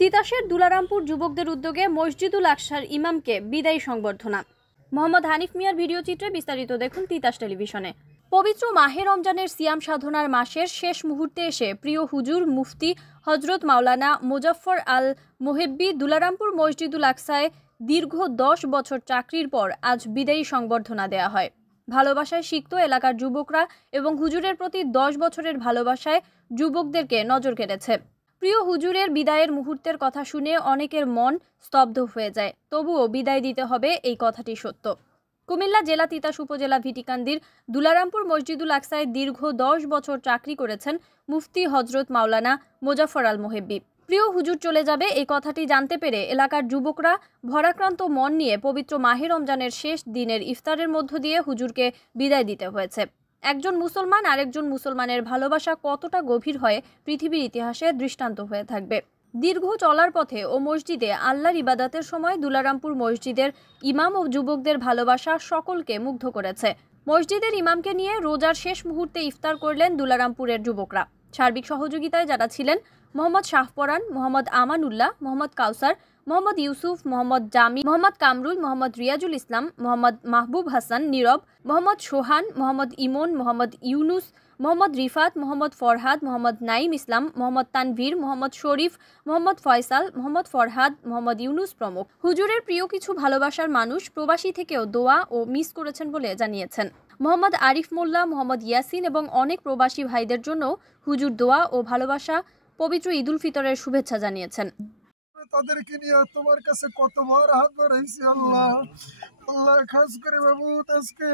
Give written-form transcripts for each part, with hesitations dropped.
তিতাসের দুলারামপুর যুবকদের উদ্যোগে মসজিদুল আকসার ইমামকে বিদায়ী সংবর্ধনা। মোহাম্মদ হানিফ মিয়ার ভিডিও চিত্রে বিস্তারিত দেখুন তিতাস টেলিভিশনে। পবিত্র মাহে রমজানের সিয়াম সাধনার মাসের শেষ মুহূর্তে এসে প্রিয় হুজুর মুফতি হজরত মাওলানা মুজাফফর আল মোহেব্বি দুলারামপুর মসজিদুল আকসায় দীর্ঘ 10 বছর চাকরির পর আজ বিদায়ী সংবর্ধনা দেয়া হয়। ভালোবাসায় সিক্ত এলাকার যুবকরা এবং হুজুরের প্রতি 10 বছরের ভালোবাসায় যুবকদেরকে নজর কেড়েছে। প্রিয় হুজুরের বিদায়ের মুহূর্তের কথা শুনে অনেকের মন স্তব্ধ হয়ে যায়, তবুও বিদায় দিতে হবে এই কথাটি সত্য। কুমিল্লা জেলা তিতাস উপজেলা ভিটিকান্দির দুলারামপুর মসজিদুল আকসায় দীর্ঘ 10 বছর চাকরি করেছেন মুফতি হজরত মাওলানা মুজাফফর আল মোহেব্বি। প্রিয় হুজুর চলে যাবে এই কথাটি জানতে পেরে এলাকার যুবকরা ভরাক্রান্ত মন নিয়ে পবিত্র মাহে রমজানের শেষ দিনের ইফতারের মধ্য দিয়ে হুজুরকে বিদায় দিতে হয়েছে। একজন মুসলমান আরেকজন মুসলমানের ভালোবাসা কতটা গভীর হয় পৃথিবীর ইতিহাসে দৃষ্টান্ত হয়ে থাকবে। দীর্ঘ চলার পথে ও মসজিদে আল্লাহর ইবাদতের সময় দুলারামপুর মসজিদের ইমাম ও যুবকদের ভালোবাসা সকলকে মুগ্ধ করেছে। মসজিদের ইমামকে নিয়ে রোজার শেষ মুহূর্তে ইফতার করলেন দুলারামপুরের যুবকরা। সার্বিক সহযোগিতায় যারা ছিলেন মোহাম্মদ শাহপরান, মোহাম্মদ আমানুল্লাহ, মোহাম্মদ কাউসার, মোহাম্মদ ইউসুফ, মোহাম্মদ জামি, মোহাম্মদ কামরুল, মোহাম্মদ রিয়াজুল ইসলাম, মোহাম্মদ মাহবুব হাসান নীরব, মোহাম্মদ সোহান, মোহাম্মদ ইমন, মোহাম্মদ ইউনুস, মোহাম্মদ রিফাত, মোহাম্মদ ফরহাদ, মোহাম্মদ নাইম ইসলাম, মোহাম্মদ তানভীর, মোহাম্মদ শরীফ, মোহাম্মদ ফয়সাল, মোহাম্মদ ফরহাদ, মোহাম্মদ ইউনুস প্রমুখ। হুজুরের প্রিয় কিছু ভালোবাসার মানুষ প্রবাসী থেকেও দোয়া ও মিস করেছেন বলে জানিয়েছেন। মোহাম্মদ আরিফ মোল্লা, মোহাম্মদ ইয়াসিন এবং অনেক প্রবাসী ভাইদের জন্য হুজুর দোয়া ও ভালোবাসা পবিত্র ঈদুল ফিতরের শুভেচ্ছা জানিয়েছেন। তাদেরকে নিয়ে তোমার কাছে কতবার হাত বাড়াইছি আল্লাহ। আল্লাহ খাস করে মাহবুব আজকে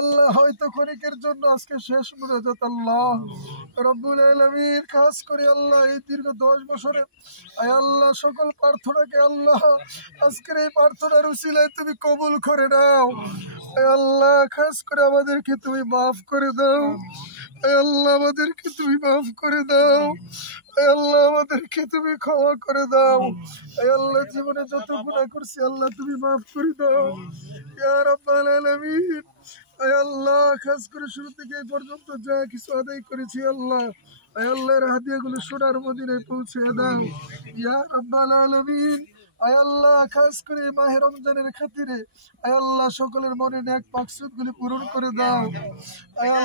আল্লাহ হয়তো ক্ষণিকের জন্য আজকে শেষ মুনাজাত আল্লাহ রব্বুল আলামিন খাস করে আল্লাহ এই দীর্ঘ 10 বছরে আল্লাহ সকল প্রার্থনাকে আল্লাহ আজকের এই প্রার্থনার উসিলায় তুমি কবুল করে নাও। আল্লাহ খাস করে আমাদেরকে তুমি মাফ করে দাও। আল্লাহ আমাদেরকে তুমি মাফ করে দাও। আল্লাহ আমাদেরকে তুমি ক্ষমা করে দাও। আল্লাহ জীবনে যত গুনাহ করছি আল্লাহ তুমি মাফ করে দাও ইয়া রাব্বাল আলামিন। আল্লাহ খাস করে শুরু থেকে এই পর্যন্ত যা কিছু আদায় করেছি আল্লাহ আল্লাহর হাদিয়াগুলো সোনার মদিনায় পৌঁছে দাও ইয়া রাব্বাল আলামিন। আল্লাহ খাস করে মাহে রমজানের খাতিরে আল্লাহ সকলের মনে নেক মাকসুদগুলি পূরণ করে দাও।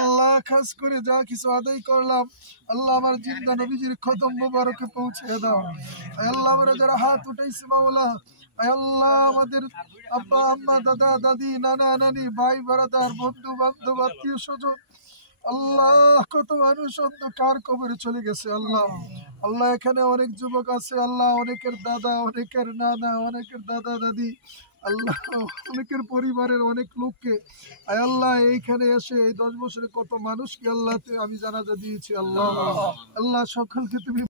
আল্লাহ খাস করে যা কিছু আদায় করলাম আল্লাহ আমার জিন্দা নবীজির খতম মোবারকে পৌঁছে দাও। আল্লাহ আমরা যারা হাত উঠাইছি মাওলা আল্লাহ আমাদের আব্বা আম্মা দাদা দাদি নানা নানি ভাই বারাদার বন্ধু বান্ধব আত্মীয় স্বজন আল্লাহ কত মানুষ অন্ধকার কবরে চলে গেছে আল্লাহ। আল্লাহ এখানে অনেক যুবক আছে আল্লাহ, অনেকের দাদা, অনেকের নানা, অনেকের দাদা দাদি আল্লাহ, অনেকের পরিবারের অনেক লোককে আল্লাহ এইখানে এসে এই 10 বছরে কত মানুষকে আল্লাহ আমি জানাজা দিয়েছি আল্লাহ। আল্লাহ সকলকে তুমি